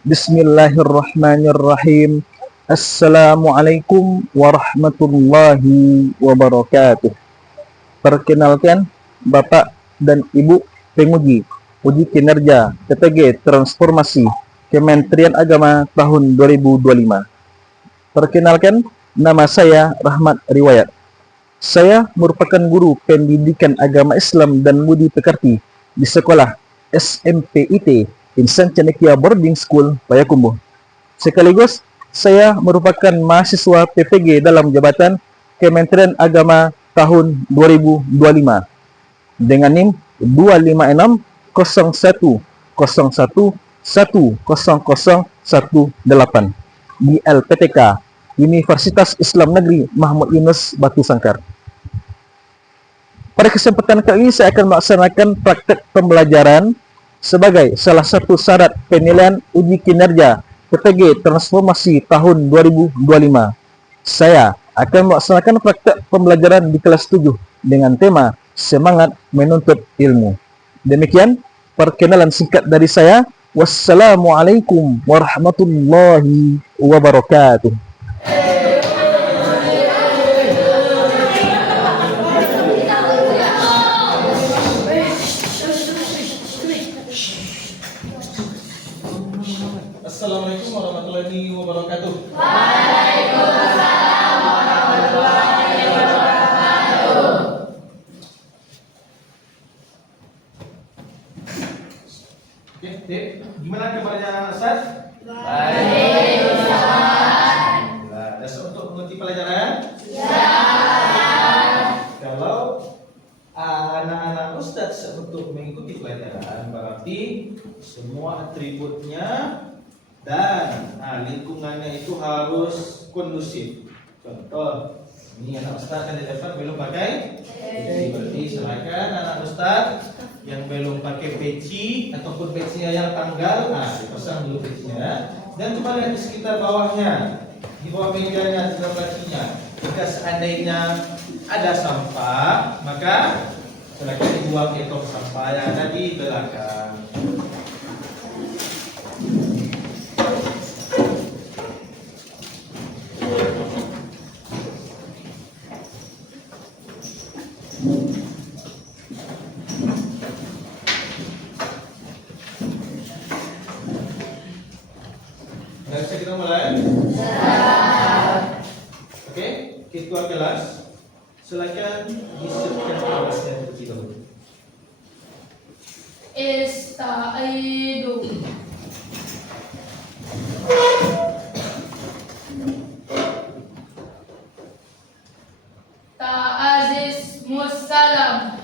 Bismillahirrahmanirrahim. Assalamualaikum warahmatullahi wabarakatuh. Perkenalkan, Bapak dan Ibu penguji uji kinerja PTG Transformasi Kementerian Agama tahun 2025. Perkenalkan, nama saya Rahmat Riwayat. Saya merupakan guru pendidikan agama Islam dan budi pekerti di sekolah SMPIT Insan Cendekia Boarding School Payakumbuh. Sekaligus saya merupakan mahasiswa PPG dalam jabatan Kementerian Agama tahun 2025 dengan NIM 25601011018 di LPTK Universitas Islam Negeri Mahmud Yunus Batu Sangkar. Pada kesempatan kali ini saya akan melaksanakan praktek pembelajaran sebagai salah satu syarat penilaian uji kinerja PTG Transformasi tahun 2025. Saya akan melaksanakan praktek pembelajaran di kelas 7 dengan tema Semangat Menuntut Ilmu. Demikian perkenalan singkat dari saya. Wassalamualaikum warahmatullahi wabarakatuh. Assalamualaikum warahmatullahi wabarakatuh. Waalaikumsalam warahmatullahi wabarakatuh. Oke, Dek, gimana kabarnya Ustaz? Baik, Ustaz. Sudah siap untuk mengikuti pelajaran? Siap. Kalau anak-anak Ustaz siap untuk mengikuti pelajaran, berarti semua atributnya dan lingkungannya itu harus kondusif. Contoh, ini anak Ustaz kan di depan belum pakai peci. Berarti silakan anak Ustaz yang belum pakai peci ataupun pecinya yang tanggal, dipasang dulu pecinya. Dan coba lihat di sekitar bawahnya, di bawah mejanya, di bawah lacinya. Jika seandainya ada sampah, maka silakan dibuang ke tong sampah yang ada di belakang. Nah, bisa kita mulai? Oke, ketua kelas, silakan disiapkan kelasnya terlebih dahulu. Istaidu. Ta'aziz Musalam.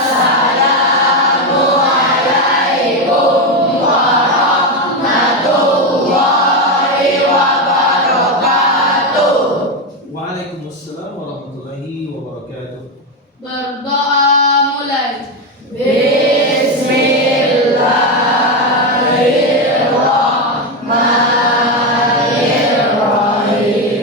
Assalamu alaikum warahmatullahi wabarakatuh. Waalaikumsalam warahmatullahi wabarakatuh. Berdoa mulai. Bismillahirrahmanirrahim.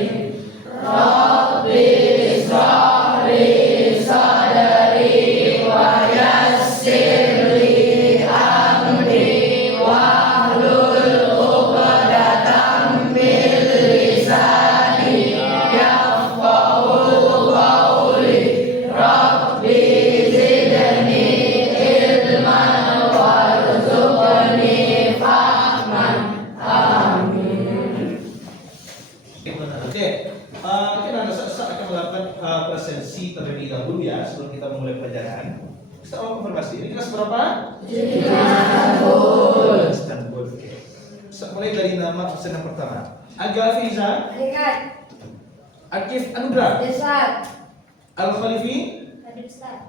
Rabbi shrahli sadri wa yassir li amri wahlul 'uqdatam min lisani yafqahu qawli. Rabbi zidni ilman warzuqni fahman. Amin. Oke, kita akan melakukan presensi terlebih dahulu ya sebelum kita memulai pelajaran. Kita mau konfirmasi. Ini kelas berapa? Istanbul. Oke. Mulai dari nama absen yang pertama. Aga Fiza, Dekat, Akif Anugrah, Desat, Al Khalifi, Desat,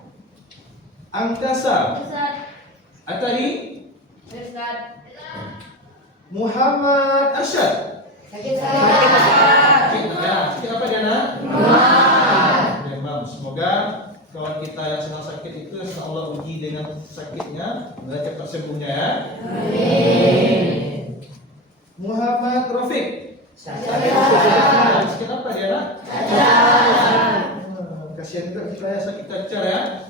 Angkasa, Desat, Atari, Desat, Muhammad Arsyad. sakit Sakit ya, sakit apa dia nak? Demam. Semoga kawan kita yang sedang sakit itu Allah uji dengan sakitnya dan cepat sembuhnya ya. Amin. Muhammad Rafiq. Sakit apa dia nak? Kasihan juga kita ya sakit cacar ya.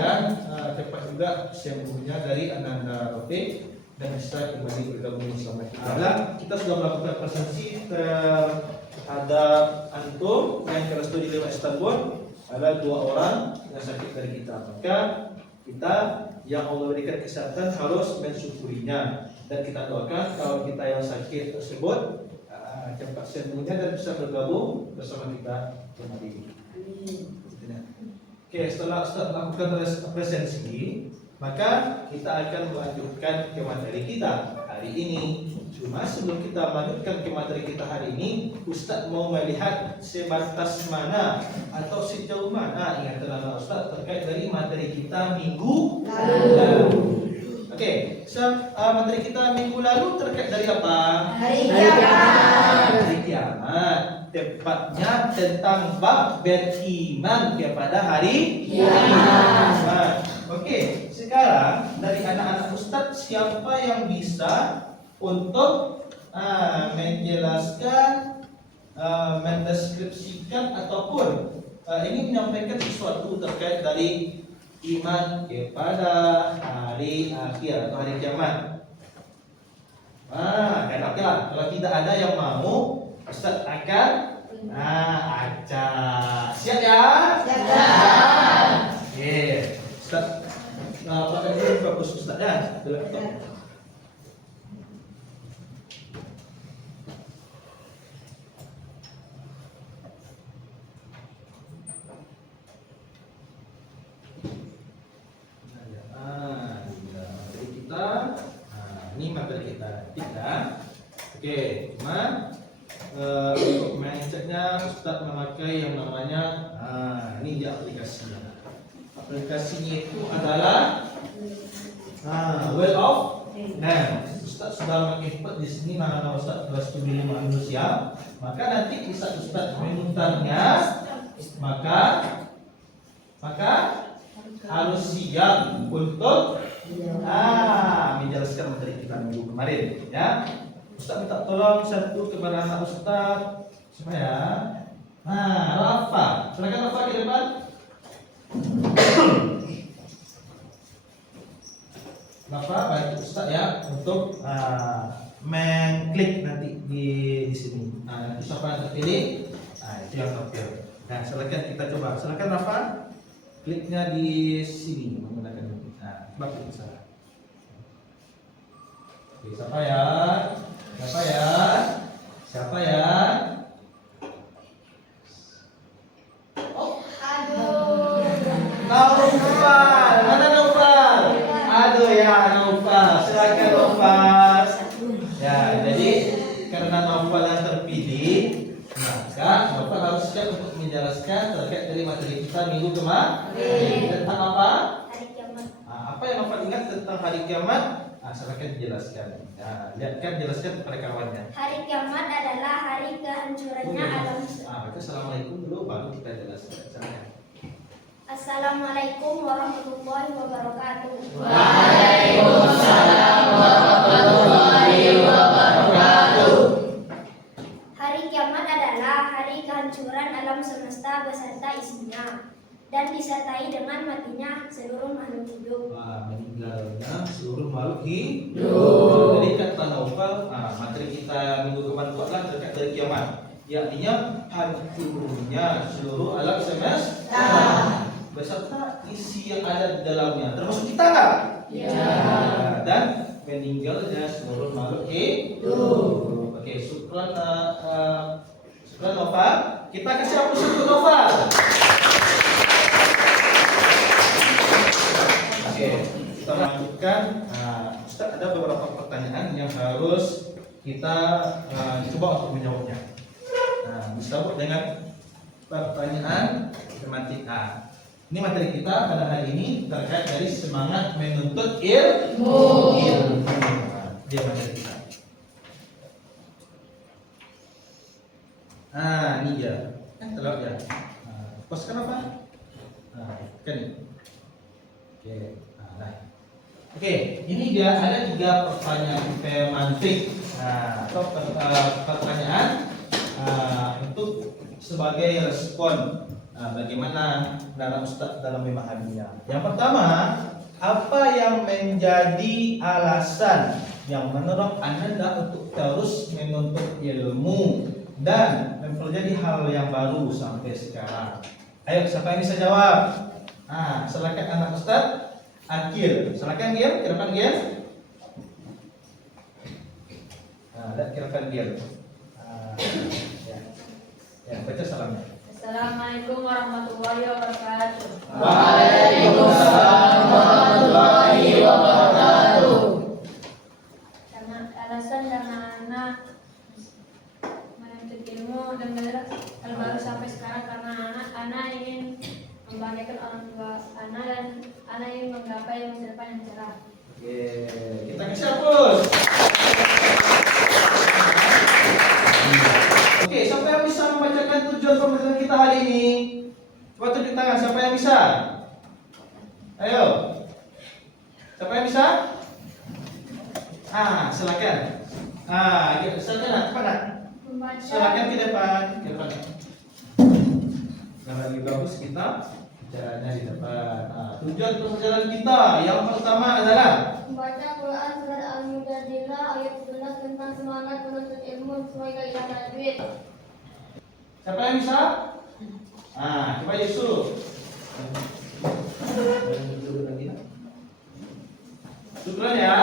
Dan cepat juga sembuhnya dari Ananda Rafiq. dan bisa kembali bergabung bersama kita. Kita sudah melakukan presentasi terhadap antum yang kelas 7 di Istanbul. Ada 2 orang yang sakit dari kita. Maka kita yang Allah berikan kesehatan harus mensyukurinya, dan kita doakan kalau kita yang sakit tersebut cepat sembuhnya dan bisa bergabung bersama kita kembali. Oke, setelah Ustaz melakukan presensi, maka kita akan melanjutkan ke materi kita hari ini. Cuma sebelum kita melanjutkan ke materi kita hari ini, Ustaz mau melihat sebatas mana atau sejauh mana ingatan anak Ustaz terkait dari materi kita minggu lalu. Oke, materi kita minggu lalu terkait dari apa? Hari kiamat. Hari kiamat. Tepatnya tentang bab beriman kepada hari kiamat. Oke, sekarang dari anak-anak Ustadz siapa yang bisa untuk menjelaskan, mendeskripsikan ataupun ingin menyampaikan sesuatu terkait dari iman kepada hari akhir atau hari kiamat? Katakanlah kalau tidak ada yang mau, Ustaz akan acak. Siap ya? Siap. Oke, Ustaz pakai dulu fokus Ustaz ya. Ini materi kita. Oke, cuma untuk mindsetnya Ustaz memakai yang namanya ini dia aplikasinya. Aplikasinya itu adalah Well of Nah, Ustaz sudah menginput di sini nama Ustaz kelas 75 manusia. Maka nanti bisa Ustaz memutarnya, maka harus siap untuk menjelaskan materi kita minggu kemarin ya. Ustaz minta tolong satu kepada anak Ustaz supaya Rafa, silakan Rafa ke depan. Rafa bantu Ustaz ya untuk mengklik nanti di sini. Nanti siapa yang terpilih, itu yang tampil. Nah, silakan kita coba. Silakan Rafa, kliknya di sini menggunakan ini. Coba klik sana. Oke, siapa ya? Oh, aduh. Naufal, mana Naufal? Aduh ya Naufal, silakan Naufal. Ya, jadi karena Naufal yang terpilih, maka Naufal harus siap untuk menjelaskan terkait dari materi kita minggu kemarin tentang apa? Hari kiamat. Apa yang Naufal ingat tentang hari kiamat? Silakan dijelaskan. Lihatkan, jelaskan kepada kawannya. Hari kiamat adalah hari kehancurannya alam. Baca assalamualaikum dulu baru kita jelaskan. Silakan. Assalamualaikum warahmatullahi wabarakatuh. Waalaikumsalam warahmatullahi wabarakatuh. Hari kiamat adalah hari kehancuran alam semesta beserta isinya dan disertai dengan matinya seluruh makhluk hidup. Meninggalnya seluruh makhluk hidup. Jadi kata Naufal, materi kita minggu kemarin buatlah terkait dari kiamat. Yakninya hancurnya seluruh alam semesta beserta isi yang ada di dalamnya. Termasuk kita nggak? Ya. Dan meninggalnya seluruh makhluk hidup. Oke, syukran Naufal. Kita kasih aplaus untuk Naufal. Oke, kita lanjutkan. Ustaz ada beberapa pertanyaan yang harus kita coba untuk menjawabnya. Disambut dengan pertanyaan tematika. Ini materi kita pada hari ini terkait dari semangat menuntut ilmu. Dia materi kita. Ini dia. Terlalu ya. Poskan apa? Kan ini. Oke, ini dia ada 3 pertanyaan pemantik atau pertanyaan untuk sebagai respon bagaimana dalam Ustaz dalam memahaminya. Yang pertama, apa yang menjadi alasan yang mendorong Anda untuk terus menuntut ilmu dan mempelajari hal yang baru sampai sekarang. Ayo, siapa yang bisa jawab? Silakan anak Ustaz Akil. Silakan Gil, kirakan Gil. Kirakan Gil. Ya, baca salamnya. Assalamualaikum warahmatullahi wabarakatuh. Waalaikumsalam warahmatullahi wabarakatuh. Karena alasan anak menuntut ilmu dan belajar hal baru sampai sekarang karena anak ingin membahagiakan orang tua anak dan anak ingin menggapai masa depan yang cerah. Oke, kita kasih hapus. Oke, siapa yang bisa membacakan tujuan pembelajaran kita hari ini? Coba tunjuk tangan, siapa yang bisa? Ayo. Siapa yang bisa? Silakan. Silakan, cepat nak. Membaca Silakan ke depan. Karena lebih bagus kita caranya di depan. Tujuan pembelajaran kita yang pertama adalah membaca Quran surat Al-Mujadilah ayat 11 tentang semangat menuntut ilmu sesuai kaidah tajwid. siapa yang bisa? Coba Yusuf. Syukran ya.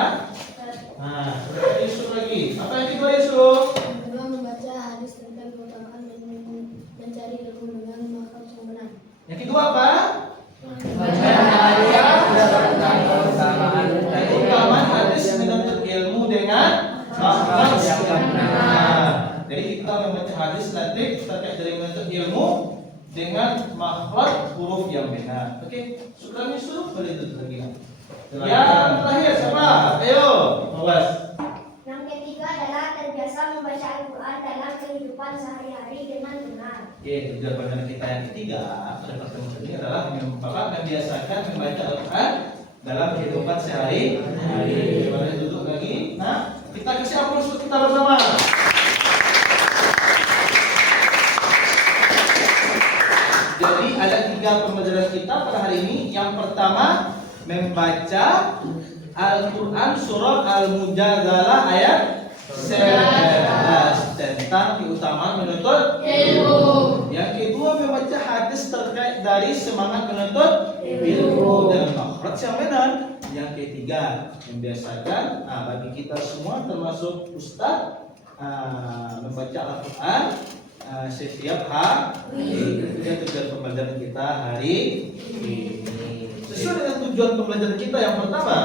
Coba Yusuf lagi. Apa yang kedua Yusuf? Yang kedua membaca hadis tentang keutamaan mencari ilmu dengan makhraj yang benar. Yang kedua apa? Keutamaan hadis menuntut ilmu dengan makhraj yang benar. Jadi kita membaca hadis nanti terkait dari menuntut ilmu dengan makhraj huruf yang benar. Oke, syukran Yusuf. Boleh duduk lagi. Yang terakhir siapa? Ayo, Awas. Yang ketiga adalah terbiasa membaca Al-Quran dalam kehidupan sehari-hari dengan benar. Oke, tujuan pembelajaran kita yang ketiga pada pertemuan ini adalah Bapak membiasakan membaca Al-Quran dalam kehidupan sehari-hari. Boleh duduk lagi. Nah, kita kasih aplaus untuk kita bersama. Jadi ada 3 pembelajaran kita pada hari ini. Yang pertama membaca Al-Quran surah Al-Mujadalah ayat 11 tentang keutamaan menuntut ilmu. Yang kedua membaca hadis terkait dari semangat menuntut ilmu dan makhraj yang benar. Yang ketiga membiasakan bagi kita semua termasuk Ustaz membaca Al-Quran setiap hari. Itu tujuan pembelajaran kita hari ini. Sesuai dengan tujuan pembelajaran kita yang pertama,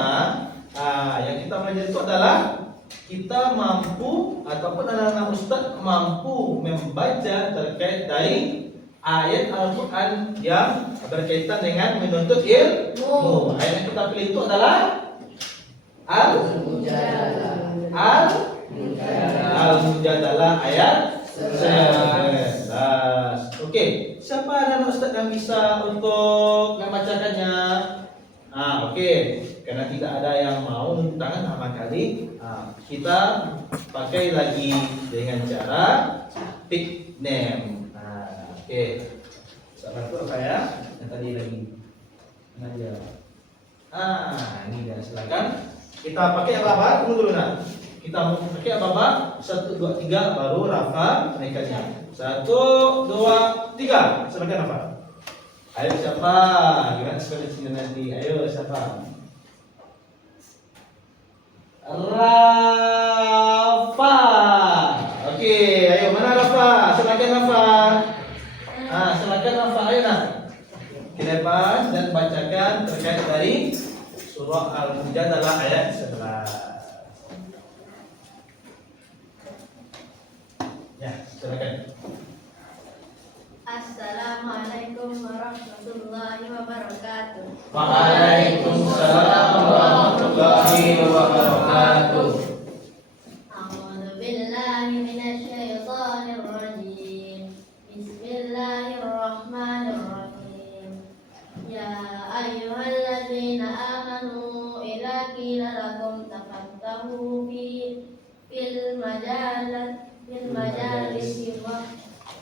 yang kita belajar itu adalah kita mampu ataupun anak-anak Ustaz mampu membaca terkait dari ayat Al-Quran yang berkaitan dengan menuntut ilmu. Ayat yang kita pilih itu adalah Al-Mujadalah ayat 11. Oke, siapa anak Ustaz yang bisa untuk membacakannya? Oke. Karena tidak ada yang mau nunjuk tangan sama kali, kita pakai lagi dengan cara pick name. Oke. Sabar tuh apa ya? Yang tadi lagi. Aja. Ini dia, silakan. Kita pakai apa? Tunggu dulu nak. Kita mau pakai apa? 1, 2, 3 baru Rafa menaikkannya. 1, 2, 3. Silakan Rafa. Ayo siapa? Gimana seperti sini nanti? Ayo siapa? Rafa. Oke, ayo mana Rafa? Silakan Rafa. Silakan Rafa, ayo nak. Ke depan dan bacakan terkait dari surah Al-Mujadalah ayat 11. Ya, silakan. Assalamualaikum warahmatullahi wabarakatuh. Waalaikumsalam warahmatullahi wabarakatuh. A'udzu billahi minasy syaithanir rajim. Bismillahirrahmanirrahim. Ya ayyuhalladzina amanu idza qila lakum tafaqahu fil majalisi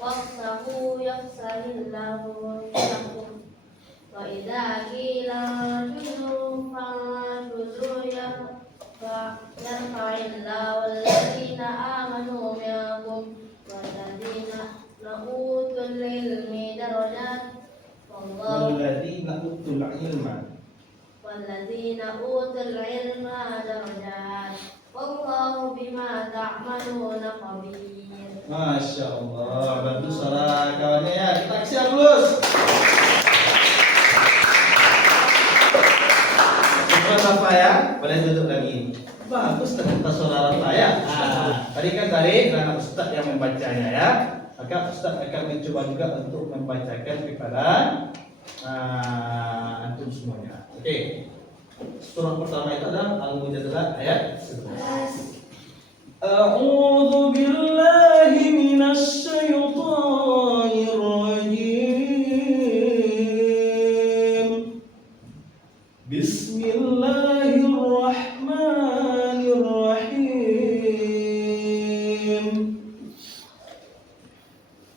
wafsahu yafsahillahu lakum wa idza qila juzu yarfa'illahu الذين آمنوا منكم والذين أوتوا العلم درجات والذين أوتوا العلم درجات والله بما تعملون خبير. Masya Allah, bagus suara kawannya ya. Kita kasih aplaus. Bukan apa ya? Boleh duduk lagi. Bagus ternyata suara apa ya? Tadi kan anak Ustadz yang membacanya ya. Maka Ustadz akan mencoba juga untuk membacakan kepada antum semuanya. Oke. Surah pertama itu adalah Al-Mujadalah ayat 11. A'udzu billahi minasy syaithanir rajim. Bismillahirrahmanirrahim.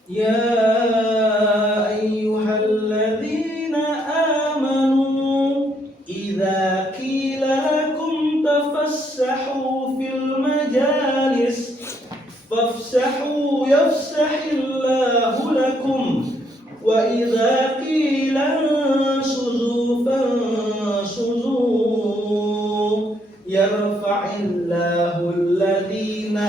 Ya ayyuhalladzina amanu idza qila lakum tafassahu fil majalis fafsahu yafsahillahu lakum wa idza qila ansuzu fansuzu yarfa'illahu alladhina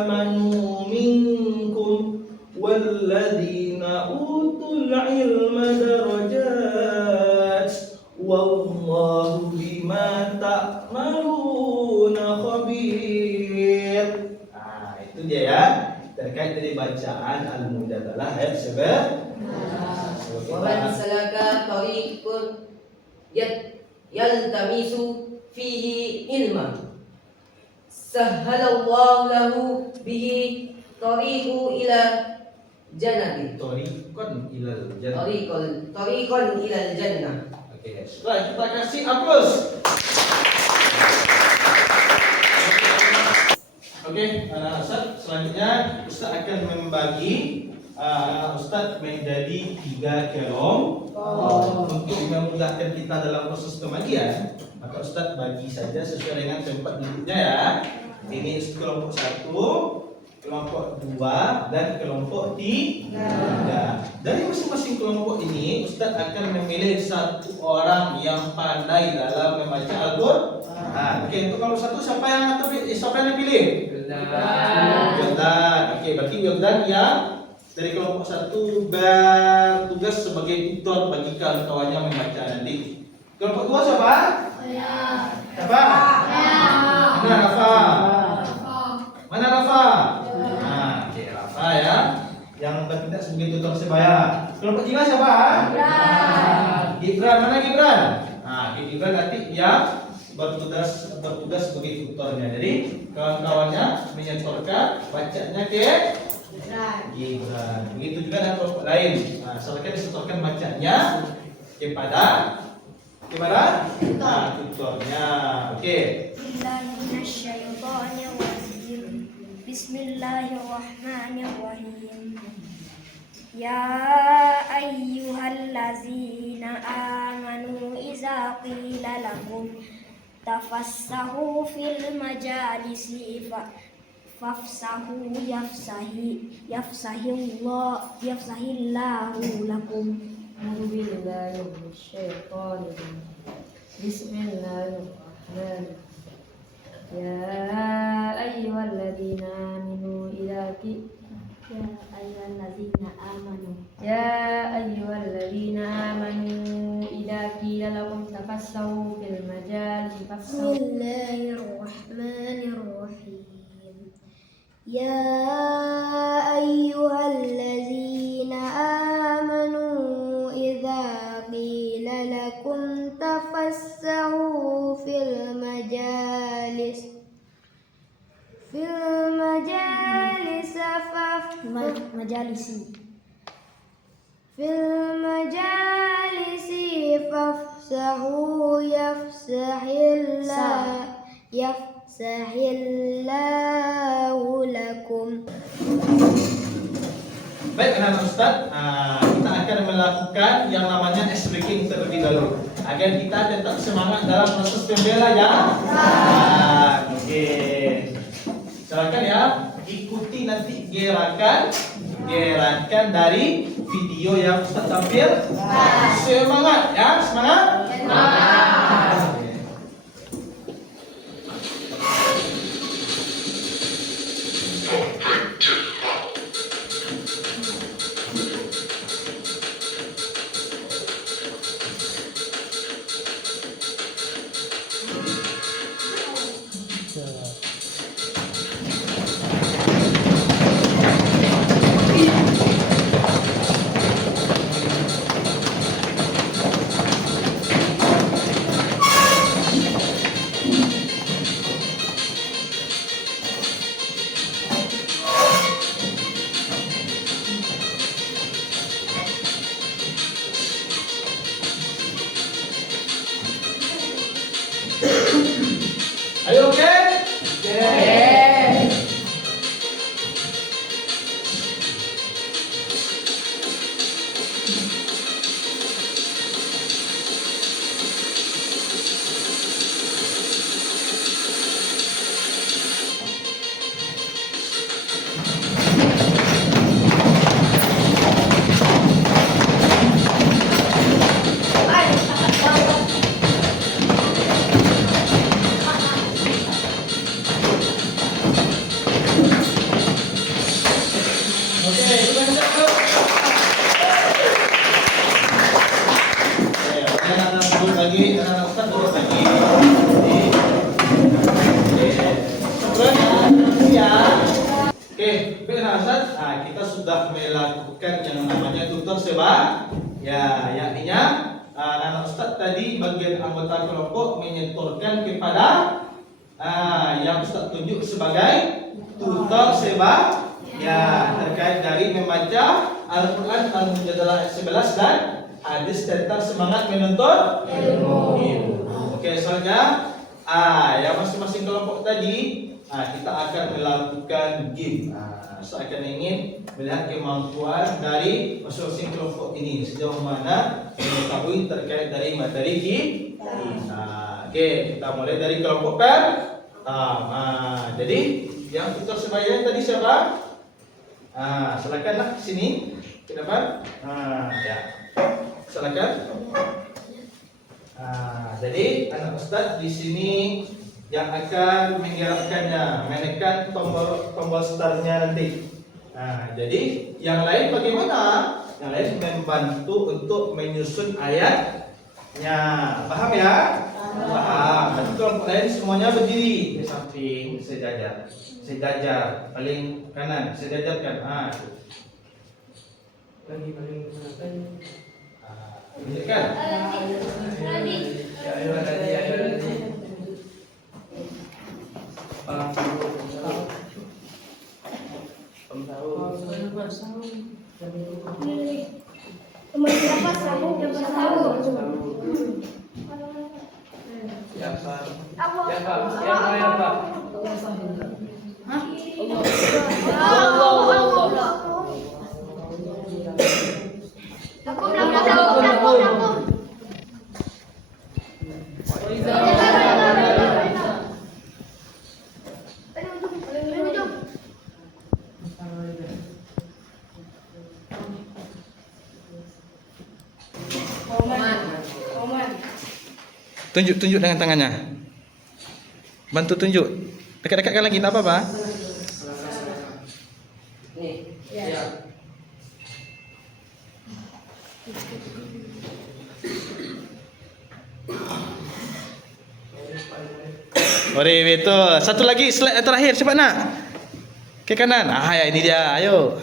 amanu minkum walladzina utul ilma darajat wallahu bima ta'maluna khabir. Itu dia ya, terkait dari bacaan Al-Mujadalah ayat 11. ومن سلك طريق يلتمس فيه علما سهل الله له به طريق إلى جنة طريقا إلى الجنة. Oke, setelah kita kasih aplaus. Oke, anak Ustaz, selanjutnya Ustaz akan membagi anak Ustaz menjadi 3 kelompok untuk memudahkan kita dalam proses pembagian. Maka Ustaz bagi saja sesuai dengan tempat duduknya ya. Ini kelompok 1, kelompok 2, dan kelompok 3. Dari masing-masing kelompok ini Ustaz akan memilih 1 orang yang pandai dalam membaca Al-Qur'an. Oke, untuk kelompok 1 siapa yang dipilih? Wildan. Oke, berarti Wildan yang dari kelompok 1 bertugas sebagai tutor bagi kawan-kawannya membaca nanti. Kelompok 2 siapa? Siapa? Mana Rafa? Mana Rafa? Oke, Rafa ya, yang bertindak sebagai tutor sebaya. Kelompok 3 siapa? Gibran. Mana Gibran? Gibran nanti yang bertugas sebagai tutornya. Jadi kawan-kawannya menyetorkan bacanya ke Gibran. Begitu juga dengan kelompok lain. Silakan disetorkan bacanya kepada tutornya. Oke. Bismillahirrahmanirrahim. Ya ayyuhallazina amanu iza qila lakum tafassahu fil majalisi fafsahu yafsahillahu lakum. Bismillahirrahmanirrahim. Ya ayyuhalladzina amanu idza qila lakum tafassahu fil majalisi fafsahu. Bismillahirrahmanirrahim. Ya ayyuhallazina amanu idza qila lakum tafassahu fil majalisi fafsahu yafsahillahu lakum. Baik anak Ustaz, kita akan melakukan yang namanya ice breaking terlebih dahulu agar kita tetap semangat dalam proses pembelajaran. Oke. Silakan ya, ikuti nanti gerakan dari video yang Ustaz tampil. Semangat ya, semangat. Ayo, oke? Oke, sudah siap belum? Oke, anak-anak duduk lagi, anak-anak Ustaz duduk lagi. Oke, sebelumnya ya. Oke, baik anak Ustaz. Nah, kita sudah melakukan yang namanya tutor sebab ya, yakninya anak Ustaz tadi bagian anggota kelompok menyetorkan kepada yang Ustaz tunjuk sebagai tutor sebab ya, terkait dari membaca Al-Quran Al-Mujadalah ayat 11 dan hadis tentang semangat menuntut ilmu. Oke, soalnya yang masing-masing kelompok tadi kita akan melakukan game. Saya akan ingin melihat kemampuan dari masing-masing kelompok ini sejauh mana mengetahui terkait dari materi kita. Oke, kita mulai dari kelompok pertama. Jadi yang tutor sebaya tadi siapa? Silakanlah sini ke depan. Ya, silakan. Jadi anak Ustaz di sini yang akan menggerakkannya, menekan tombol startnya nanti. Jadi yang lain bagaimana? Yang lain membantu untuk menyusun ayatnya. Paham ya? Paham. Nanti kelompok lain semuanya berdiri di samping sejajar. Sejajar paling kanan, sejajarkan. Paling kanan. Tunjukkan. Teman siapa tahu? Tunjuk dengan tangannya. Bantu tunjuk. Dekat-dekatkan lagi, tak apa-apa. Ori, betul. Satu lagi slide terakhir, cepat nak. Ke kanan. Ya, ini dia. Ayo.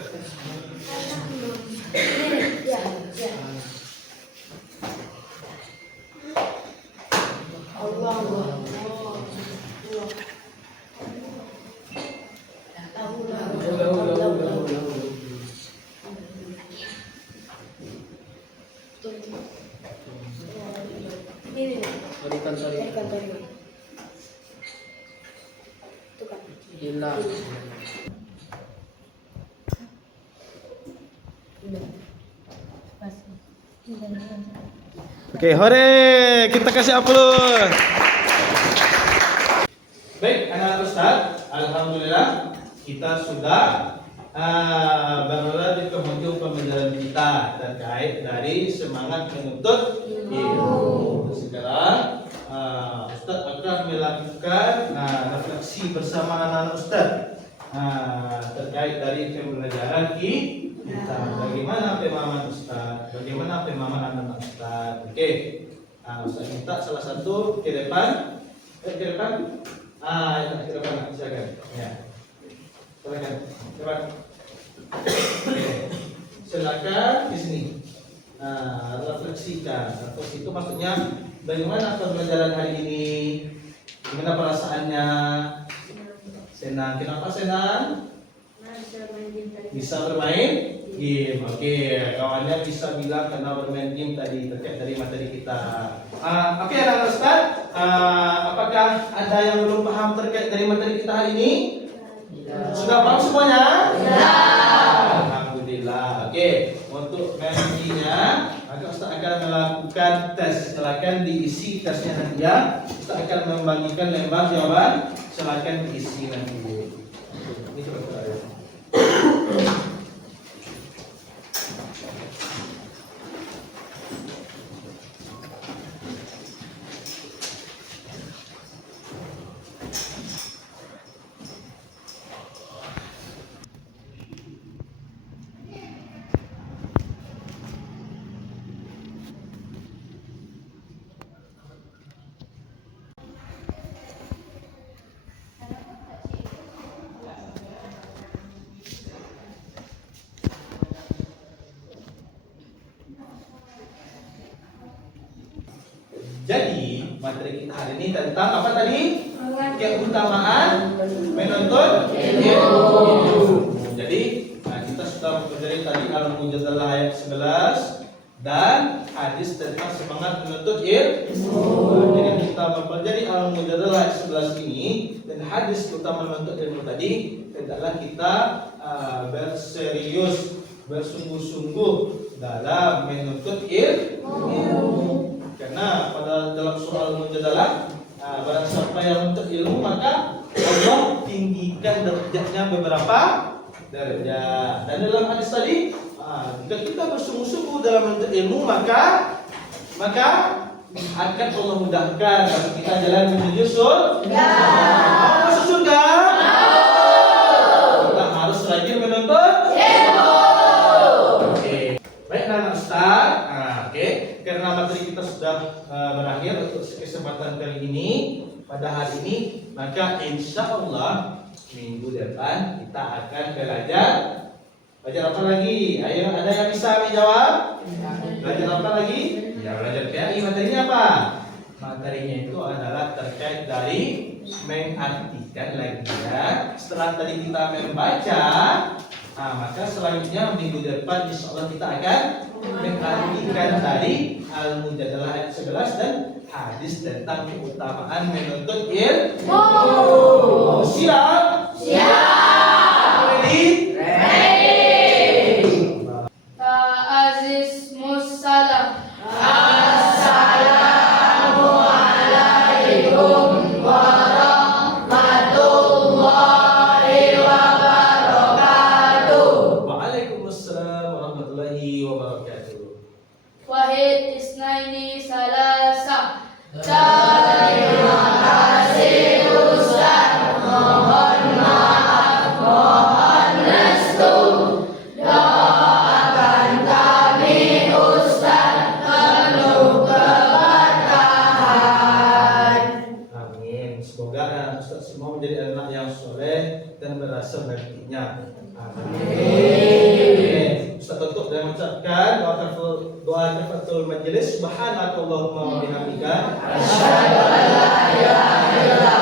Oke, hore, kita kasih aplaus. Baik, anak-anak Ustaz, Alhamdulillah kita sudah berada di penghujung pembelajaran kita terkait dari semangat menuntut ilmu. Sekarang Ustaz akan melakukan refleksi bersama anak-anak Ustaz terkait dari pembelajaran kita. Bagaimana pemahaman Ustaz? Bagaimana pemahaman anak-anak Ustaz? Oke. Ustaz minta salah satu ke depan. Ke depan. Ke depan. Silakan. Ya. Silakan. Cepat. Silakan di sini. Refleksikan. Refleksi itu maksudnya bagaimana pembelajaran hari ini? Gimana perasaannya? Senang. Kenapa senang? Bisa bermain game. Oke, kawannya bisa bilang karena bermain game tadi terkait dari materi kita. Oke, anak-anak Ustaz, apakah ada yang belum paham terkait dari materi kita hari ini? Sudah paham semuanya? Ya. Alhamdulillah. Oke, untuk nantinya maka Ustaz akan melakukan tes. Silakan diisi tesnya nanti ya. Ustaz akan membagikan lembar jawaban. Silakan diisi nanti. Ini coba. Jadi materi kita hari ini tentang apa tadi? Keutamaan menuntut ilmu. Jadi kita sudah mempelajari tadi Al-Mujadalah ayat 11 dan hadis tentang semangat menuntut ilmu. Jadi kita mempelajari Al-Mujadalah ayat 11 ini dan hadis utama menuntut ilmu tadi adalah kita berserius, bersungguh-sungguh dalam menuntut ilmu. Karena pada dalam surah Al-Mujadalah barang siapa yang menuntut ilmu maka Allah tinggikan derajatnya beberapa derajat. Dan dalam hadis tadi jika kita bersungguh-sungguh dalam menuntut ilmu maka akan Allah mudahkan bagi kita jalan menuju surga. Mau masuk surga? Kita harus rajin menuntut ilmu. Oke. Baik anak Ustaz. Oke, karena materi kita sudah berakhir untuk kesempatan kali ini pada hari ini, maka insya Allah minggu depan kita akan belajar apa lagi? Ayo, ada yang bisa menjawab? Belajar apa lagi? Ya, belajar PAI. Materinya apa? Materinya itu adalah terkait dari mengartikan lagi ya. Setelah tadi kita membaca, maka selanjutnya minggu depan insya Allah kita akan mengartikan dari Al-Mujadalah ayat 11 dan hadis tentang keutamaan menuntut ilmu. Siap? Siap. Ready? Ready. Aziz Musalam. Assalamualaikum warahmatullahi wabarakatuh. Waalaikumsalam warahmatullahi wabarakatuh. Wahid Isnaini Salasa. Terima kasih Ustaz. Mohon maaf, mohon restu. Doakan kami Ustaz penuh keberkahan. Amin. Semoga anak Ustaz semua menjadi anak yang soleh dan berhasil nantinya. Amin. Ustaz tutup dengan mengucapkan doa kafatul majelis. Subhanakallahumma wa bihamdika asyhadu an la ilaha illa